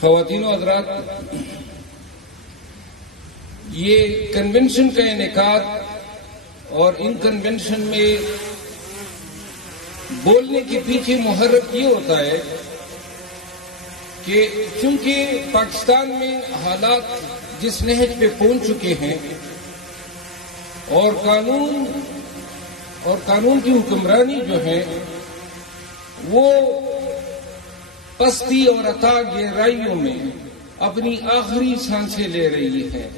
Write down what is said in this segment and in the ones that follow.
خواتین و حضرات، یہ کنونشن کا انعقاد اور ان کنونشن میں بولنے کے پیچھے محرک یہ ہوتا ہے کہ چونکہ پاکستان میں حالات جس نہج پہ پہنچ چکے ہیں اور قانون کی حکمرانی جو ہے وہ پستی اور عطا گہرائیوں میں اپنی آخری سانسیں لے رہی ہے،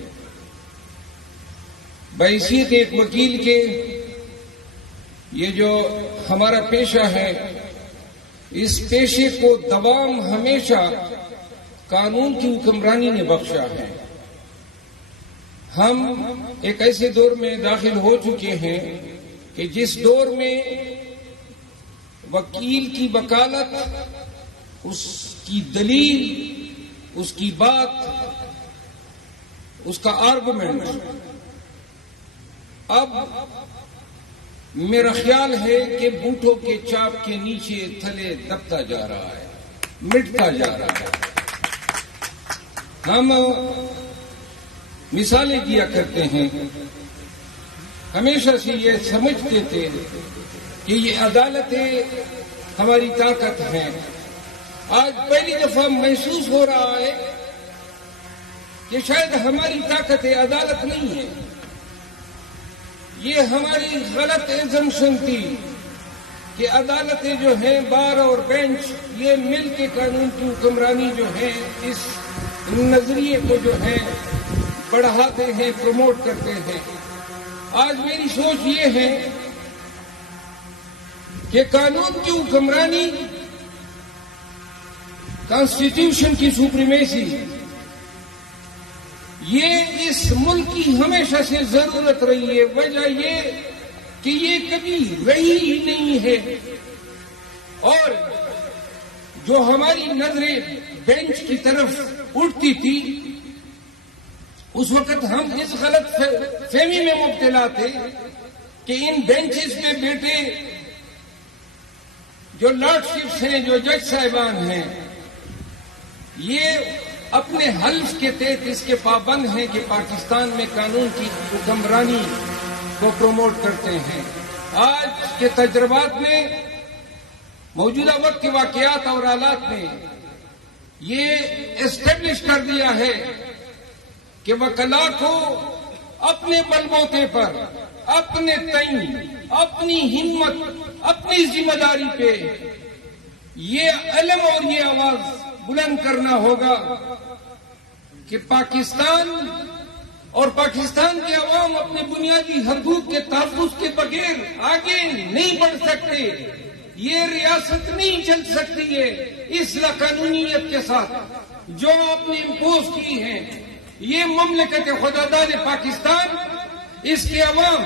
بحیثیت ایک وکیل کے یہ جو ہمارا پیشہ ہے، اس پیشے کو دوام ہمیشہ قانون کی حکمرانی نے بخشا ہے۔ ہم ایک ایسے دور میں داخل ہو چکے ہیں کہ جس دور میں وکیل کی وکالت، اس کی دلیل، اس کی بات، اس کا آرگومنٹ اب میرا خیال ہے کہ بوٹوں کے چاپ کے نیچے تھلے دبتا جا رہا ہے، مٹتا جا رہا ہے۔ ہم مثالیں دیا کرتے ہیں، ہمیشہ سے یہ سمجھتے تھے کہ یہ عدالتیں ہماری طاقت ہیں۔ آج پہلی دفعہ محسوس ہو رہا ہے کہ شاید ہماری طاقت عدالت نہیں ہے، یہ ہماری غلط ایزمپشن تھی کہ عدالتیں جو ہیں، بار اور بینچ، یہ مل کے قانون کی حکمرانی جو ہے اس نظریے کو جو ہے بڑھاتے ہیں، پروموٹ کرتے ہیں۔ آج میری سوچ یہ ہے کہ قانون کی حکمرانی، کانسٹیٹیوشن کی سپریمیسی، یہ اس ملک کی ہمیشہ سے ضرورت رہی ہے۔ وجہ یہ کہ یہ کبھی رہی ہی نہیں ہے، اور جو ہماری نظریں بینچ کی طرف اٹھتی تھی، اس وقت ہم اس غلط فہمی میں مبتلا تھے کہ ان بینچز پہ بیٹھے جو لارڈشپس ہیں، جو جج صاحبان ہیں، یہ اپنے حلف کے تحت اس کے پابند ہیں کہ پاکستان میں قانون کی حکمرانی کو پروموٹ کرتے ہیں۔ آج کے تجربات نے، موجودہ وقت کے واقعات اور حالات نے یہ اسٹیبلش کر دیا ہے کہ وکلاء کو اپنے بلبوتے پر، اپنے تئیں، اپنی ہمت، اپنی ذمہ داری پہ یہ علم اور یہ آواز بلند کرنا ہوگا کہ پاکستان اور پاکستان کے عوام اپنے بنیادی حقوق کے تحفظ کے بغیر آگے نہیں بڑھ سکتے۔ یہ ریاست نہیں چل سکتی ہے اس لاقانونیت کے ساتھ جو آپ نے امپوز کی ہے۔ یہ مملکت خداداد پاکستان، اس کے عوام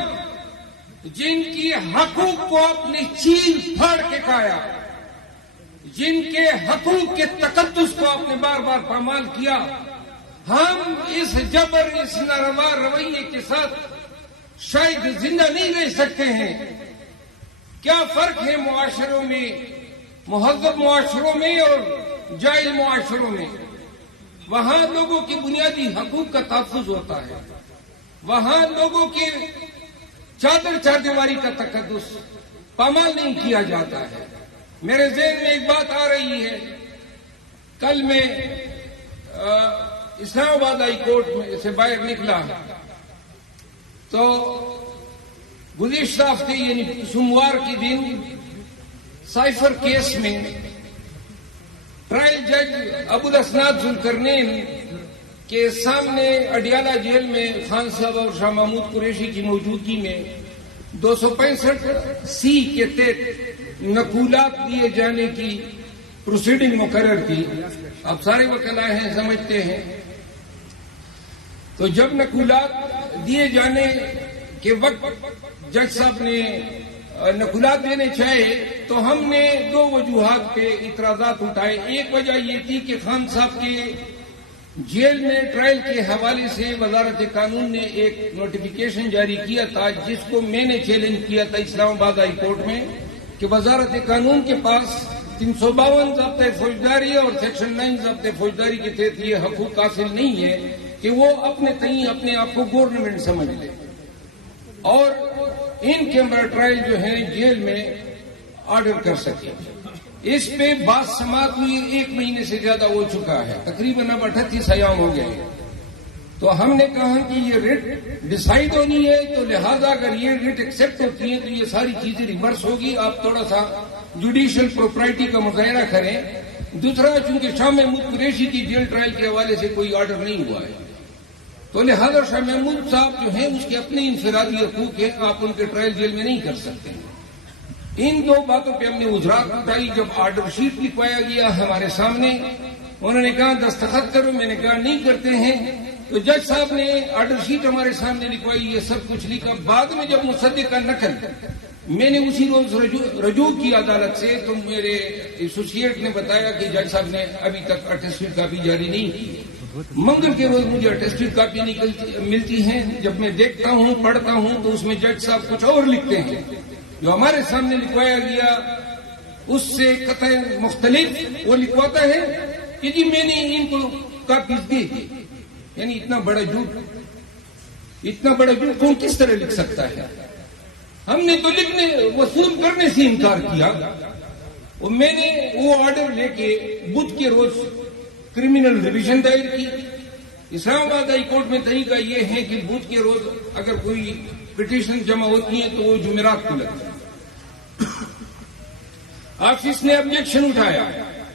جن کی حقوق کو آپ نے چیر پھاڑ کے کھایا، جن کے حقوق کے تقدس کو آپ نے بار بار پامال کیا، ہم اس جبر، اس ناروا رویے کے ساتھ شاید زندہ نہیں رہ سکتے ہیں۔ کیا فرق ہے معاشروں میں، مہذب معاشروں میں اور جاہل معاشروں میں؟ وہاں لوگوں کی بنیادی حقوق کا تحفظ ہوتا ہے، وہاں لوگوں کے چادر دیواری کا تقدس پامال نہیں کیا جاتا ہے۔ میرے ذہن میں ایک بات آ رہی ہے، کل میں اسلام آباد ہائی کورٹ سے باہر نکلا تو گزشتہ ہفتے یعنی سوموار کے دن سائفر کیس میں ٹرائل جج ابو الاسناد ذوالقرنین کے سامنے اڈیالہ جیل میں خان صاحب اور شاہ محمود قریشی کی موجودگی میں 265C کے تحت نقولات دیے جانے کی پروسیڈنگ مقرر کی۔ اب سارے وکلاء ہیں، سمجھتے ہیں۔ تو جب نقولات دیے جانے کے وقت جج صاحب نے نقولات دینے چاہے تو ہم نے دو وجوہات پہ اعتراضات اٹھائے۔ ایک وجہ یہ تھی کہ خان صاحب کے جیل میں ٹرائل کے حوالے سے وزارت قانون نے ایک نوٹیفیکیشن جاری کیا تھا، جس کو میں نے چیلنج کیا تھا اسلام آباد ہائی کورٹ میں، کہ وزارت قانون کے پاس 352 ضابطۂ فوجداری اور سیکشن 9 ضابطۂ فوجداری کے تحت یہ حقوق حاصل نہیں ہے کہ وہ اپنے آپ کو گورنمنٹ سمجھ لے اور ان کیمرہ ٹرائل جو ہیں جیل میں آرڈر کر سکے. اس پہ بات سماعت ہوئی 1 مہینے سے زیادہ ہو چکا ہے، تقریباً اب 38 ایام ہو گئے. تو ہم نے کہا کہ یہ ریٹ ڈیسائیڈ ہونی ہے، تو لہذا اگر یہ ریٹ ایکسپٹ ہوتی ہے تو یہ ساری چیزیں ریورس ہوگی. آپ تھوڑا سا جوڈیشل پروپرائٹی کا مظاہرہ کریں. دوسرا، چونکہ شاہ محمود قریشی کی جیل ٹرائل کے حوالے سے کوئی آرڈر نہیں ہوا ہے، تو لہذا شاہ محمود صاحب جو ہیں اس کے اپنے انفرادی حقوق ہیں، آپ ان کے ٹرائل جیل میں نہیں کر سکتے. ان 2 باتوں پہ ہم نے وزرات اٹھائی. جب آرڈر شیٹ لکھوایا گیا ہمارے سامنے، انہوں نے کہا دستخط کرو، میں نے کہا نہیں کرتے ہیں. تو جج صاحب نے آرڈر شیٹ ہمارے سامنے لکھوائی، یہ سب کچھ لکھا. بعد میں جب مصدق کا نقل میں نے اسی روز رجوع کی عدالت سے، تو میرے ایسوسیٹ نے بتایا کہ جج صاحب نے ابھی تک اٹیسٹڈ کاپی جاری نہیں کی. منگل کے روز مجھے اٹیسٹڈ کاپی ملتی ہیں. جب میں دیکھتا ہوں، پڑھتا ہوں، تو اس میں جج صاحب کچھ اور لکھتے ہیں. جو ہمارے سامنے لکھوایا گیا اس سے قطع مختلف وہ لکھواتا ہے کہ جی میں نے ان کو کاپیز دی تھی. یعنی اتنا بڑا جھوٹ کون کس طرح لکھ سکتا ہے؟ ہم نے تو لکھنے وصول کرنے سے انکار کیا. اور میں نے وہ آرڈر لے کے بدھ کے روز کرمنل ریویژن دائر کی. اسلام آباد ہائی کورٹ میں طریقہ یہ ہے کہ بدھ کے روز اگر کوئی پٹیشن جمع ہوتی ہیں تو وہ جمعرات کو لگتا ہے. آفس نے آبجیکشن اٹھایا.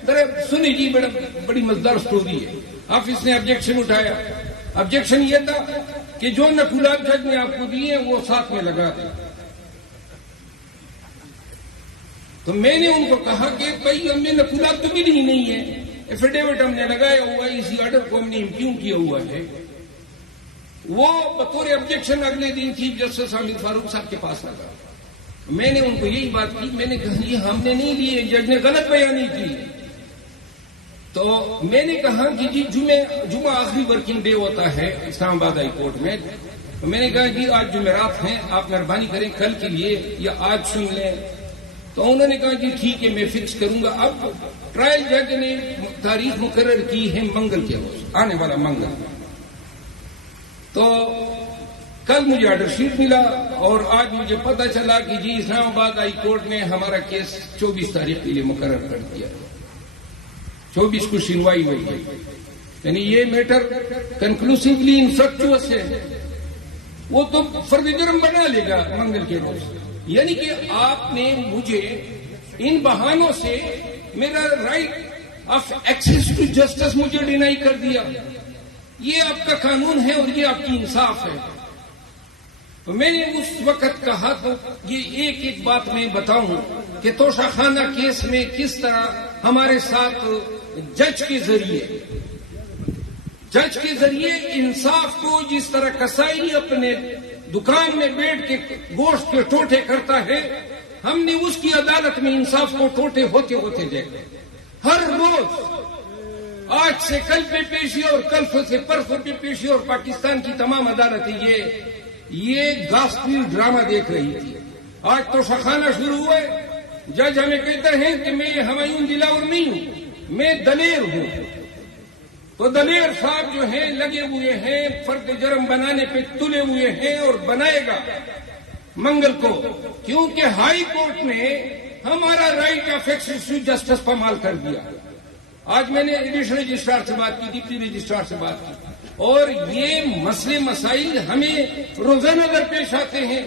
ذرا سنی جی، بڑی مزدار سٹوری ہے. آفس نے آبجیکشن اٹھایا. آبجیکشن یہ تھا کہ جو نقولات جج نے آپ کو دیے وہ ساتھ میں لگا دیں. تو میں نے ان کو کہا کہ بھائی ہمیں نقولات تو ملی ہی نہیں ہے، ایفیڈیوٹ ہم نے لگایا ہوا ہے، اسی آرڈر کو ہم نے امپیوگ کیا ہوا ہے. وہ بطور آبجیکشن اگلے دن چیف جسٹس حامد فاروق صاحب کے پاس لگا. میں نے ان کو یہی بات کی، میں نے کہا یہ ہم نے نہیں لیے، جج نے غلط بیانی کی. تو میں نے کہا کہ جی جمعہ آخری ورکنگ ڈے ہوتا ہے اسلام آباد ہائی کورٹ میں. تو میں نے کہا جی آج جمعرات ہیں، آپ مہربانی کریں کل کے لیے یا آج سن لیں. تو انہوں نے کہا جی ٹھیک ہے میں فکس کروں گا. اب ٹرائل جج نے تاریخ مقرر کی ہے منگل کے روز، آنے والا منگل. تو کل مجھے آرڈر شیٹ ملا اور آج مجھے پتا چلا کہ جی اسلام آباد ہائی کورٹ نے ہمارا کیس 24 تاریخ کے لیے مقرر کر دیا. 24 کو سنوائی ہوئی ہے. یعنی یہ میٹر کنکلوسیولی انفیکچوس ہے. وہ تو فرد جرم بنا لے گا منگل کے روز. یعنی کہ آپ نے مجھے ان بہانوں سے میرا right of access to justice مجھے ڈینائی کر دیا. یہ آپ کا قانون ہے اور یہ آپ کی انصاف ہے. تو میں نے اس وقت کہا تو یہ ایک بات میں بتاؤں کہ توشہ خانہ کیس میں کس طرح ہمارے ساتھ جج کے ذریعے انصاف کو جس طرح کسائی اپنے دکان میں بیٹھ کے گوشت کے ٹوٹے کرتا ہے، ہم نے اس کی عدالت میں انصاف کو ٹوٹے ہوتے ہوتے دیکھے. ہر روز آج سے کل پہ پیشی اور کل سے پرسوں پہ پیشی، اور پاکستان کی تمام عدالتیں یہ گاسپل ڈرامہ دیکھ رہی تھی. آج تو شخانہ شروع ہوئے. جج ہمیں کہتے ہیں کہ میں ہمایوں دلاور نہیں ہوں، میں دلیر ہوں. تو دلیر صاحب جو ہیں لگے ہوئے ہیں، فرد جرم بنانے پہ تلے ہوئے ہیں اور بنائے گا منگل کو، کیونکہ ہائی کورٹ نے ہمارا right of access to justice پامال کر دیا. آج میں نے ایڈیشنل رجسٹرار سے بات کی، ڈپٹی رجسٹرار سے بات کی، اور یہ مسئلے مسائل ہمیں روزانہ درپیش آتے ہیں.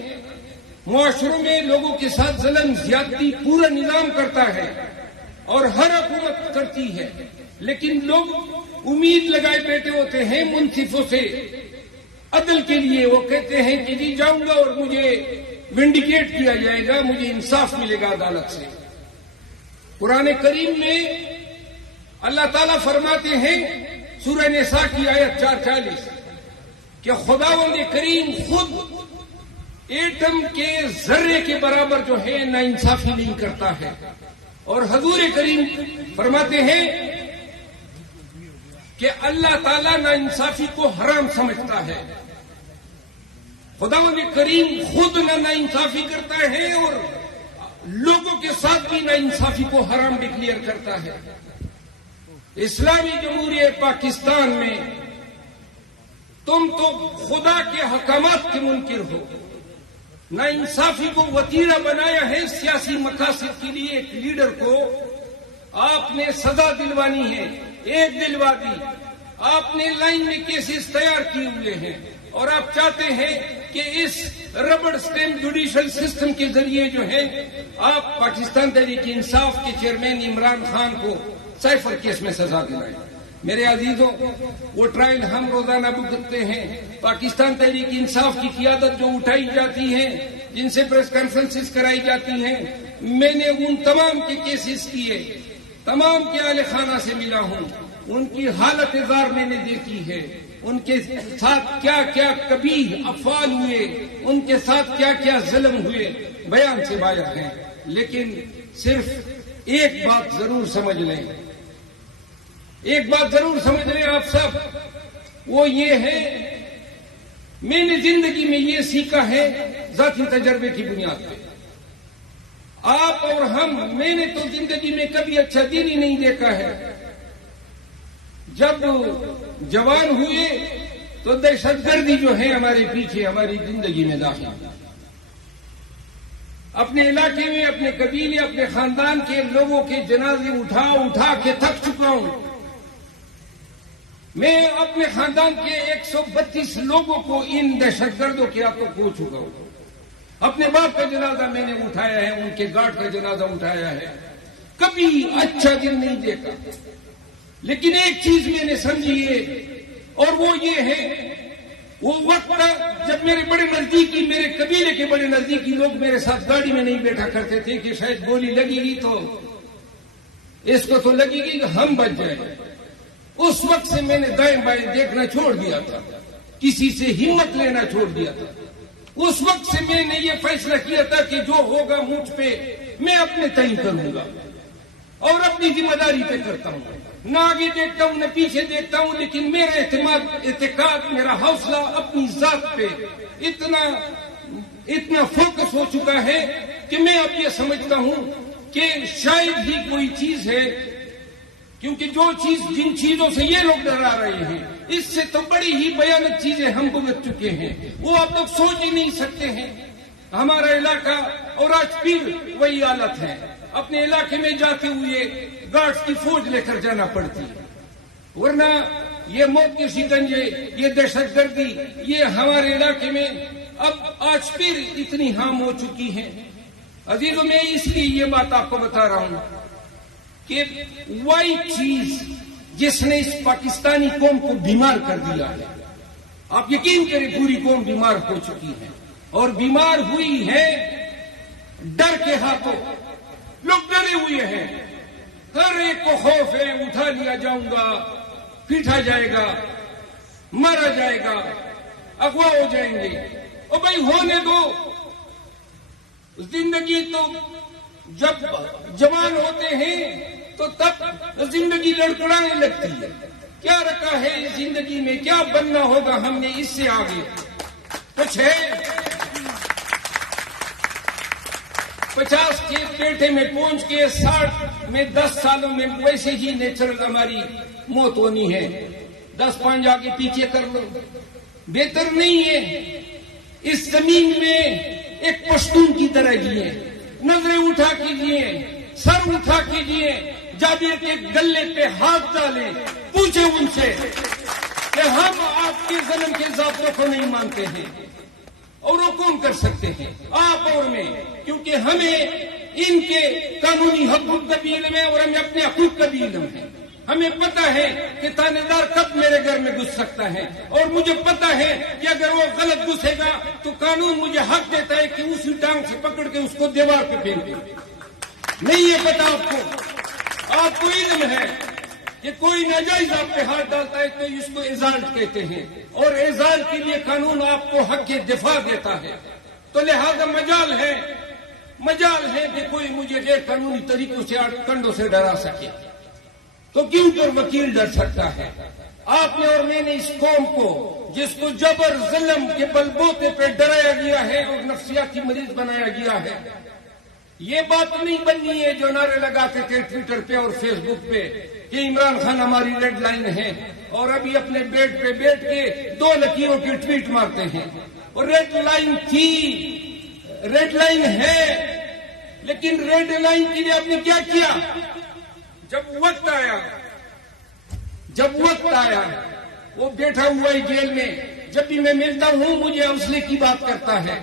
معاشروں میں لوگوں کے ساتھ ظلم زیادتی پورا نظام کرتا ہے اور ہر حکومت کرتی ہے، لیکن لوگ امید لگائے بیٹھے ہوتے ہیں منصفوں سے عدل کے لیے. وہ کہتے ہیں کہ جی جاؤں گا اور مجھے ونڈیکیٹ کیا جائے گا، مجھے انصاف ملے گا عدالت سے. قرآن کریم میں اللہ تعالیٰ فرماتے ہیں سورہ نساء کی آیت 440 کہ خداوند کریم خود ایٹم کے ذرے کے برابر جو ہے نا انصافی نہیں کرتا ہے. اور حضور کریم فرماتے ہیں کہ اللہ تعالیٰ نا انصافی کو حرام سمجھتا ہے. خداوند کریم خود نا انصافی کرتا ہے اور لوگوں کے ساتھ بھی ناانصافی کو حرام ڈکلیئر کرتا ہے. اسلامی جمہوریہ پاکستان میں تم تو خدا کے احکامات کے منکر ہو. ناانصافی کو وتیرہ بنایا ہے سیاسی مقاصد کے لیے. ایک لیڈر کو آپ نے سزا دلوانی ہے، ایک دلوا دی. آپ نے لائن میں کیسز تیار کیے ہوئے ہیں اور آپ چاہتے ہیں کہ اس ربڑ اسٹیمپ جوڈیشل سسٹم کے ذریعے جو ہے آپ پاکستان تحریک انصاف کے چیئرمین عمران خان کو سائفر کیس میں سزا دلائیں. میرے عزیزوں، وہ ٹرائل ہم روزانہ بھگتتے ہیں. پاکستان تحریک انصاف کی قیادت جو اٹھائی جاتی ہے، جن سے پریس کانفرنسز کرائی جاتی ہیں، میں نے ان تمام کے کیسز کیے، تمام کے اہل خانہ سے ملا ہوں. ان کی حالت زار میں نے دیکھی ہے. ان کے ساتھ کیا کیا کبیح افعال ہوئے، ان کے ساتھ کیا کیا ظلم ہوئے، بیان سے باہر ہیں. لیکن صرف ایک بات ضرور سمجھ لیں، ایک بات ضرور سمجھ لیں آپ سب، وہ یہ ہے میں نے زندگی میں یہ سیکھا ہے ذاتی تجربے کی بنیاد پہ. آپ اور ہم، میں نے تو زندگی میں کبھی اچھا دن ہی نہیں دیکھا ہے. جب جوان ہوئے تو دہشت گردی جو ہے ہمارے پیچھے ہماری زندگی میں داخل. اپنے علاقے میں، اپنے قبیلے، اپنے خاندان کے لوگوں کے جنازے اٹھا کے تھک چکا ہوں. میں اپنے خاندان کے 132 لوگوں کو ان دہشت گردوں کے ہاتھوں کھو چکا ہوں. اپنے باپ کا جنازہ میں نے اٹھایا ہے، ان کے گارڈ کا جنازہ اٹھایا ہے. کبھی اچھا دن نہیں دیکھا. لیکن ایک چیز میں نے سمجھی ہے، اور وہ یہ ہے، وہ وقت جب میرے بڑے نزدیکی، میرے قبیلے کے بڑے نزدیکی لوگ میرے ساتھ گاڑی میں نہیں بیٹھا کرتے تھے کہ شاید گولی لگے گی تو اس کو تو لگے گی کہ ہم بچ جائیں. اس وقت سے میں نے دائیں بائیں دیکھنا چھوڑ دیا تھا، کسی سے ہمت لینا چھوڑ دیا تھا. اس وقت سے میں نے یہ فیصلہ کیا تھا کہ جو ہوگا مجھ پہ میں اپنے تعین کروں گا اور اپنی ذمہ داری پہ کرتا ہوں. نہ آگے دیکھتا ہوں نہ پیچھے دیکھتا ہوں. لیکن میرا اعتقاد، میرا حوصلہ اپنی ذات پہ اتنا فوکس ہو چکا ہے کہ میں اب یہ سمجھتا ہوں کہ شاید ہی کوئی چیز ہے، کیونکہ جن چیزوں سے یہ لوگ ڈرا رہے ہیں، اس سے تو بڑی ہی بھیانک چیزیں ہم بھگت چکے ہیں، وہ آپ لوگ سوچ ہی نہیں سکتے ہیں. ہمارا علاقہ اور آج پھر وہی حالت ہے. اپنے علاقے میں جاتے ہوئے گارڈز کی فوج لے کر جانا پڑتی ہے، ورنہ یہ موت کے شکنجے، یہ دہشت گردی، یہ ہمارے علاقے میں اب آج پھر اتنی عام ہو چکی ہے. عزیزوں، میں اس لیے یہ بات آپ کو بتا رہا ہوں کہ وہی چیز جس نے اس پاکستانی قوم کو بیمار کر دیا ہے، آپ یقین کریں پوری قوم بیمار ہو چکی ہے، اور بیمار ہوئی ہے ڈر کے ہاتھوں. لوگ ڈرے ہوئے ہیں، ہر ایک کو خوف ہے، اٹھا لیا جاؤں گا، پیٹا جائے گا، مارا جائے گا، اغوا ہو جائیں گے. اور بھائی ہونے دو. زندگی تو جب جوان ہوتے ہیں تو تب زندگی لڑکڑانے لگتی ہے. کیا رکھا ہے اس زندگی میں، کیا بننا ہوگا ہم نے، اس سے آگے کچھ ہے؟ 50 کے پیٹے میں پہنچ کے 60 میں 10 سالوں میں ویسے ہی نیچرل ہماری موت ہونی ہے. 10-5 آگے پیچھے کر لو، بہتر نہیں ہے. اس زمین میں ایک پشتون کی طرح جیے، نظریں اٹھا کے جیے، سر اٹھا کے جیے. جابر کے گلے پہ ہاتھ ڈالیں، پوچھیں ان سے کہ ہم آپ کے ظلم کے ضابطوں کو نہیں مانتے ہیں. اور وہ کون کر سکتے ہیں؟ آپ اور میں. کیونکہ ہمیں ان کے قانونی حقوق کا بھی علم ہے اور ہمیں اپنے حقوق کا بھی علم ہے. ہمیں پتا ہے کہ تانے دار کب میرے گھر میں گھس سکتا ہے، اور مجھے پتا ہے کہ اگر وہ غلط گھسے گا تو قانون مجھے حق دیتا ہے کہ اسی ٹانگ سے پکڑ کے اس کو دیوار پہ پھینک دیں. نہیں یہ پتا آپ کو؟ آپ کو علم ہے کہ کوئی ناجائز آپ پہ ہاتھ ڈالتا ہے تو اس کو ایزالٹ کہتے ہیں، اور ایزالٹ کے لیے قانون آپ کو حق دفاع دیتا ہے. تو لہذا مجال ہے کہ کوئی مجھے غیر قانونی طریقوں سے کنڈوں سے ڈرا سکے. تو کیوں کر وکیل ڈر سکتا ہے؟ آپ نے اور میں نے اس قوم کو، جس کو جبر ظلم کے بل بوتے پہ ڈرایا گیا ہے اور نفسیاتی مریض بنایا گیا ہے، یہ بات نہیں بننی ہے جو نعرے لگاتے تھے ٹویٹر پہ اور فیس بک پہ کہ عمران خان ہماری ریڈ لائن ہے، اور ابھی اپنے بیڈ پہ بیٹھ کے 2 لکیروں کی ٹویٹ مارتے ہیں. اور ریڈ لائن تھی، ریڈ لائن ہے، لیکن ریڈ لائن کے لیے آپ نے کیا کیا؟ جب وقت آیا وہ بیٹھا ہوا ہے جیل میں. جب بھی میں ملتا ہوں مجھے حوصلے کی بات کرتا ہے،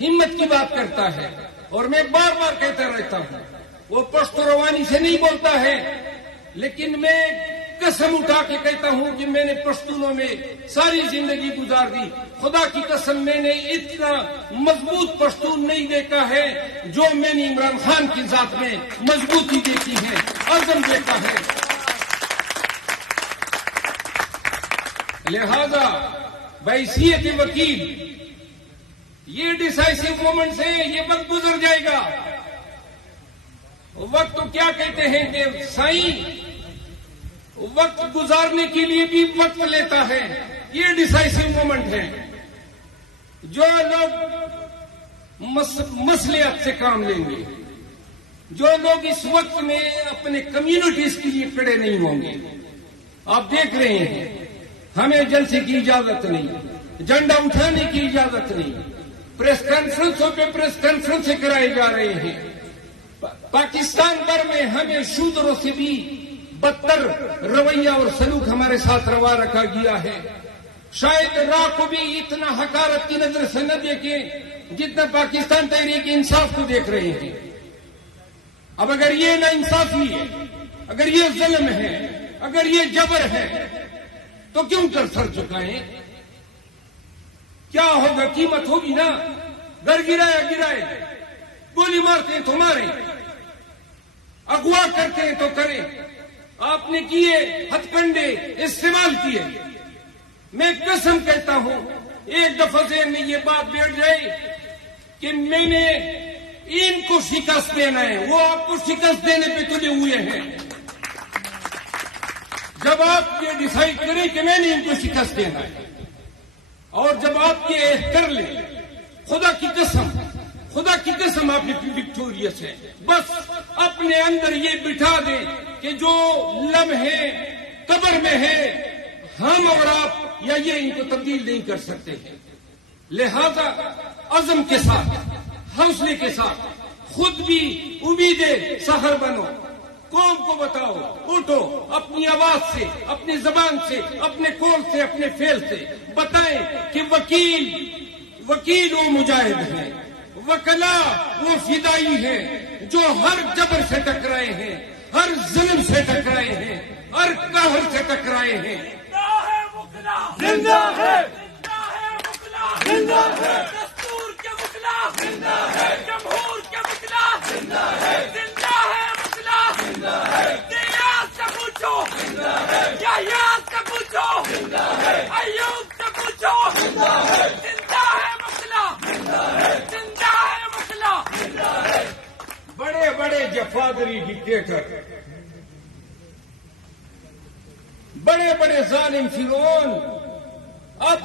ہمت کی بات کرتا ہے، اور میں بار بار کہتا رہتا ہوں. وہ پشت روانی سے نہیں بولتا ہے، لیکن میں قسم اٹھا کے کہتا ہوں کہ میں نے پشتونوں میں ساری زندگی گزار دی. خدا کی قسم میں نے اتنا مضبوط پشتون نہیں دیکھا ہے جو میں نے عمران خان کی ذات میں مضبوطی دیکھی ہے، عزم دیکھا ہے. لہذا بحیثیت وکیل یہ ڈیسائسو مومنٹ سے یہ وقت گزر جائے گا. وقت تو کیا کہتے ہیں کہ سائیں وقت گزارنے کے لیے بھی وقت لیتا ہے. یہ ڈیسائسو مومنٹ ہے. جو لوگ مصلحت سے کام لیں گے، جو لوگ اس وقت میں اپنے کمیونٹیز کے لیے کھڑے نہیں ہوں گے. آپ دیکھ رہے ہیں ہمیں جلسے کی اجازت نہیں، جھنڈا اٹھانے کی اجازت نہیں، پریس کانفرنسوں پہ پریس کانفرنس کرائے جا رہے ہیں. پاکستان بھر میں ہمیں شودروں سے بھی بدتر رویہ اور سلوک ہمارے ساتھ روا رکھا گیا ہے. شاید راہ کو بھی اتنا حقارت کی نظر سے نہ دیکھیں جتنا پاکستان تحریک انصاف کو دیکھ رہے ہیں. اب اگر یہ نا انصافی ہے، اگر یہ ظلم ہے، اگر یہ جبر ہے، تو کیوں کر سر چکائیں؟ کیا ہوگا؟ قیمت ہوگی نا. گھر گرائے، گولی مارتے ہیں تو ماریں، اغوا کرتے ہیں تو کریں. آپ نے کیے ہتھ کنڈے استعمال کیے. میں قسم کہتا ہوں ایک دفعہ سے میں یہ بات بیٹھ جائے کہ میں نے ان کو شکست دینا ہے. وہ آپ کو شکست دینے پہ تلے ہوئے ہیں. جب آپ یہ ڈیسائیڈ کریں کہ میں نے ان کو شکست دینا ہے، اور جب آپ یہ کر لیں، خدا کی قسم آپ وکٹوریس ہے. بس اپنے اندر یہ بٹھا دیں کہ جو لمحے قبر میں ہے ہم اور آپ یا یہ ان کو تبدیل نہیں کر سکتے ہیں. لہذا عزم کے ساتھ، حوصلے کے ساتھ خود بھی امیدیں سحر بنو. قوم کو بتاؤ، اٹھو، اپنی آواز سے، اپنی زبان سے، اپنے قول سے، اپنے فعل سے بتائیں کہ وکیل وہ مجاہد ہیں، وکلا وہ فدائی ہیں جو ہر جبر سے ٹکرائے ہیں، ہر ظلم سے ٹکرائے ہیں، ہر قہر سے ٹکرائے ہیں. زندہ ہے زندہ ہے دستور کے وکلا زندہ ہے، جمہور کے وکلا زندہ ہے، زندہ ہے وکلا زندہ ہے. دیاز سے پوچھو زندہ ہے، یحییٰ سے پوچھو زندہ ہے، ایوب سے پوچھو زندہ ہے. زندہ ہے وکلا زندہ ہے، زندہ ہے وکلا زندہ ہے. بڑے بڑے جفاگری ڈکٹیٹر، بڑے بڑے ظالم فرعون، اب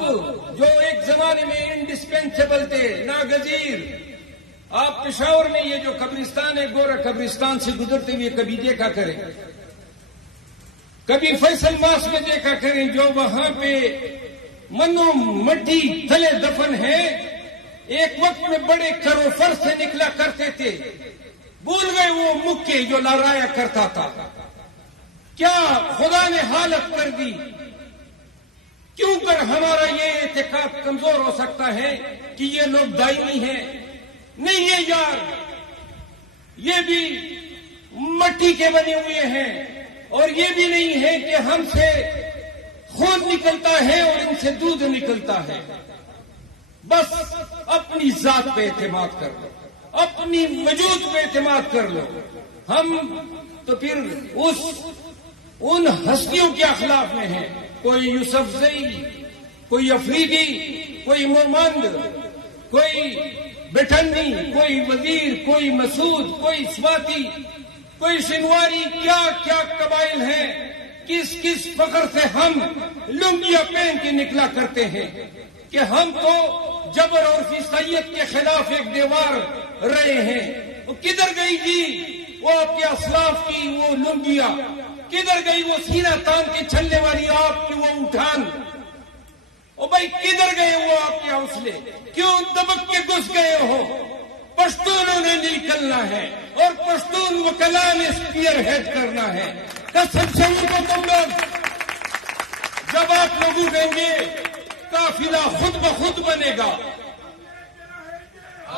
جو ایک زمانے میں انڈسپینسیبل تھے، ناگزیر. آپ پشاور میں یہ جو قبرستان ہے، گورا قبرستان سے گزرتے ہوئے کبھی دیکھا کریں، کبھی فیصل ماس میں دیکھا کریں، جو وہاں پہ منو مٹی تھلے دفن ہے. ایک وقت میں بڑے کروفر سے نکلا کرتے تھے. بھول گئے وہ مکے جو لہرایا کرتا تھا. کیا خدا نے حالت کر دی؟ کیوں کر ہمارا یہ اعتقاد کمزور ہو سکتا ہے کہ یہ لوگ دائمی ہیں؟ نہیں ہے یار، یہ بھی مٹی کے بنے ہوئے ہیں، اور یہ بھی نہیں ہے کہ ہم سے خون نکلتا ہے اور ان سے دودھ نکلتا ہے. بس اپنی ذات پہ اعتماد کر لو، اپنی وجود پہ اعتماد کر لو. ہم تو پھر ان ہستیوں کے اخلاق میں ہیں. کوئی یوسف زئی، کوئی افریدی، کوئی مومند، کوئی بٹھنی، کوئی وزیر، کوئی مسعود، کوئی سواتی، کوئی شنواری، کیا کیا قبائل ہیں. کس فخر سے ہم لنگیاں پہن کے نکلا کرتے ہیں کہ ہم تو جبر اور فیصیت کے خلاف ایک دیوار رہے ہیں. وہ کدھر گئی جی وہ آپ کے اسلاف کی وہ لنگیاں؟ کدھر گئی وہ سینہ تان کے چلنے والی آپ کی وہ اٹھان؟ او بھائی کدھر گئے وہ آپ کے حوصلے؟ کیوں دبک کے گھس گئے ہو؟ پشتونوں نے نکلنا ہے اور پشتون وکلا نے اسپیئر ہیڈ کرنا ہے. قسم سے ان کو تم لوگ جب آپ لوگ اٹھیں گے قافلہ خود بخود بنے گا.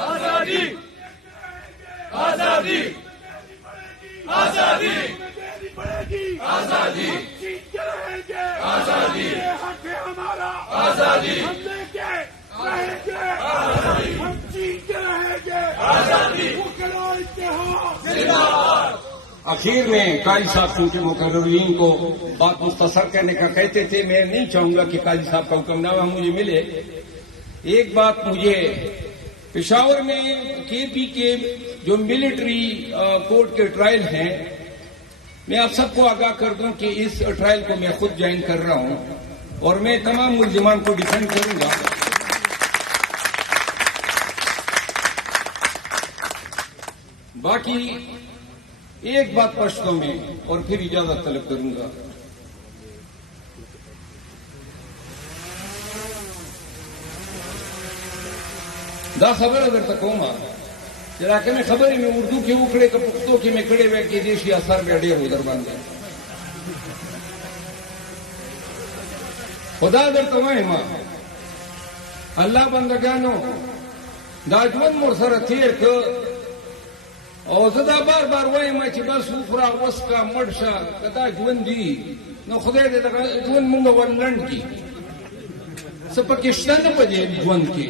آزادی آزادی آزادی آزادی آزادی حق ہے ہمارا. آزادی ہم لے کے رہیں گے. آزادی ہم جیت کے رہیں گے. آزادی وکلا اتحاد زندہ باد. اخیر میں قاضی صاحب چونکہ مقررین کو بات مختصر کرنے کا کہتے تھے، میں نہیں چاہوں گا کہ قاضی صاحب کا حکم نامہ مجھے ملے. ایک بات مجھے پشاور میں کے پی کے جو ملٹری کورٹ کے ٹرائل ہیں، میں آپ سب کو آگاہ کر دوں کہ اس ٹرائل کو میں خود جوائن کر رہا ہوں اور میں تمام ملزمان کو ڈیفینڈ کروں گا. باقی ایک بات پشتوں میں اور پھر اجازت طلب کروں گا. دا خبر اگر تک ہوما علاقے میں خبر میں اردو کے اکڑے کا پختوں کے میں کڑے ہوئے کہ دیشی اثر میں ڈیر ادھر بن گئے. خدا در تمہیں ماں اللہ بندگانو دا جون مور سر تیر که او زدا بار بار وایم چې بس وخرا وسکا مړشا کدا ژوند دی نو خدای دې دا ژوند مونږ ولنډ کی سپکشتن په دې ژوند کې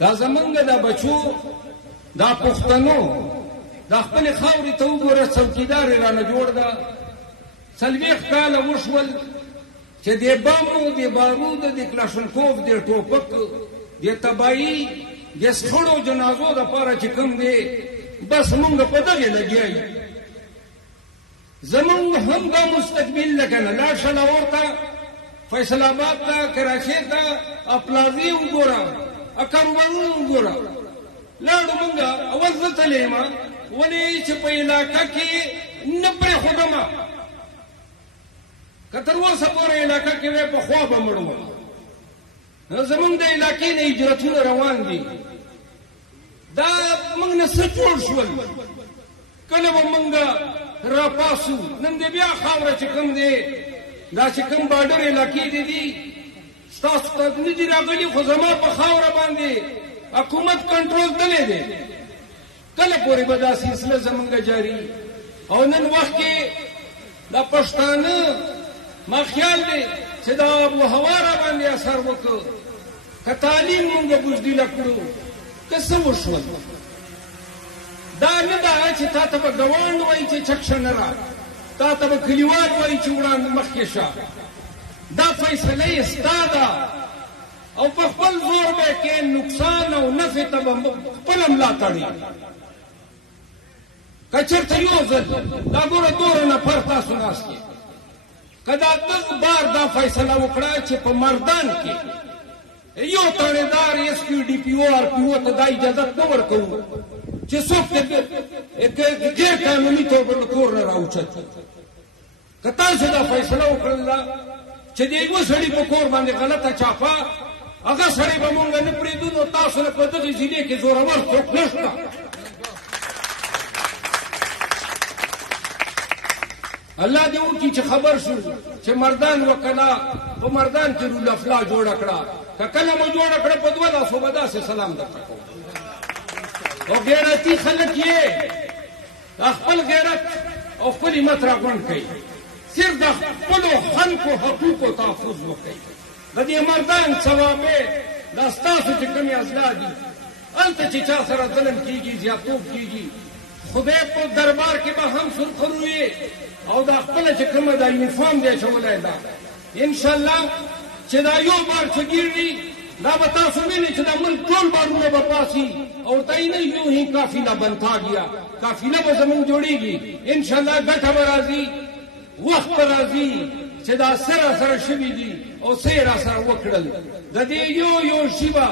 دا زمونږ دا بچو دا پښتنو دا خپل خاورې ته وګوره څوکیدار رانه جوړ دا 40 کاله وشول چې د بامو د بارود د کلاشنکوف د ټوپک د تباہی د سخړو جنازو د پاره چې کوم دی بس مونږ په دغه لګیای. زمونږ هم دا مستقبل لکنه لا شلاور ته فیصل آباد ته کراچۍ ته اپلازی وګوره اکرمانو وګوره لاړو مونږ اول زه تللی ما ولې چې په علاقه کې نه پرېښودمه که تر اوسه پورې علاقه کې وی په خوا به مړ وم. زمونږ د علاقې نه هجرتونه روان دي. دا موږ نه څه جوړ شول کله به موږ راپاسو. نن د بیا خاوره چې کوم دی دا چې کوم بارډر علاقې دي ستاسو ته نه دي راغلي خو زما په خاوره باندې حکومت کنټرول دلی دی. کله پورې به دا سلسله زمونږ جاري او نن وخت کې دا پښتانه ما خیال دی چې دا آب و هوا را باندې اثر وکړ که تعلیم مونږ بزدله کړو که څه وشول. دا نه ده چې تا ته به ګاونډ وایي چې چکشه نه را تا ته به کلیوال وایي چې وړاندې مخکې شه. دا فیصله یې ستا ده او په خپل زور به کې نقصان او نفع ته به خپله ملا تړي. که چېرته یو ځل دا ګوره دوره نفر تاسو ناست یې که دا دغ بار دا فیصله وکړه چې په مردان کې یو تړېدار S P D P O R P O ته دا اجازت نه ورکوو چې څوک غیر قانوني توګه له کور نه راوچت. که تاسو دا فیصله وکړله چې د یوه سړي په کور باندې غلطه چاپه هغه سړی به مونږ نه پرېږدو نو تاسو نه په دغې ضلع کې زورور څوک نشته. الله دې وکړي چې خبر شو چې مردان وکلا په مردان کې رول افلا جوړه کړه که کله مو جوړه کړه په 2 لاسو به داسې سلام درته کوم. او غیرتي خلک یې خپل غیرت او خپل همت راغونډ کوي صرف د خپلو خلکو حقوقو تحفظ وکړي. د دې مردان ثوابې دا ستاسو چې کومې اضلاع دي هلته چې چا سره ظلم کېږي زیاتوب کېږي خدای په دربار کې به هم سرخروي او دا خپله چې کومه دا یونیفارم دی اچولی دا انشاءالله چې دا یو بار چې ګیري دا به تاسو وینئ چې دا ملک ټول بارونه به پاسي او ته یې نه یو هی قافله بنتا گیا قافله به زمونږ جوړېږي انشاءالله ګټه به راځي وخت به راځي چې دا سره سره شوي دي او څه یې را سره وکړل د دې یو یو شي به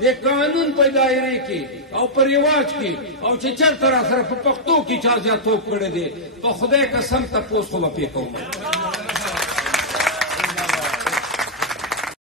د قانون په دایره کې او په رواج کې او چې چېرته راسره په پښتو کې چا زیاتوب کړی دی په خدای قسم تپوس خو به پرې کوم.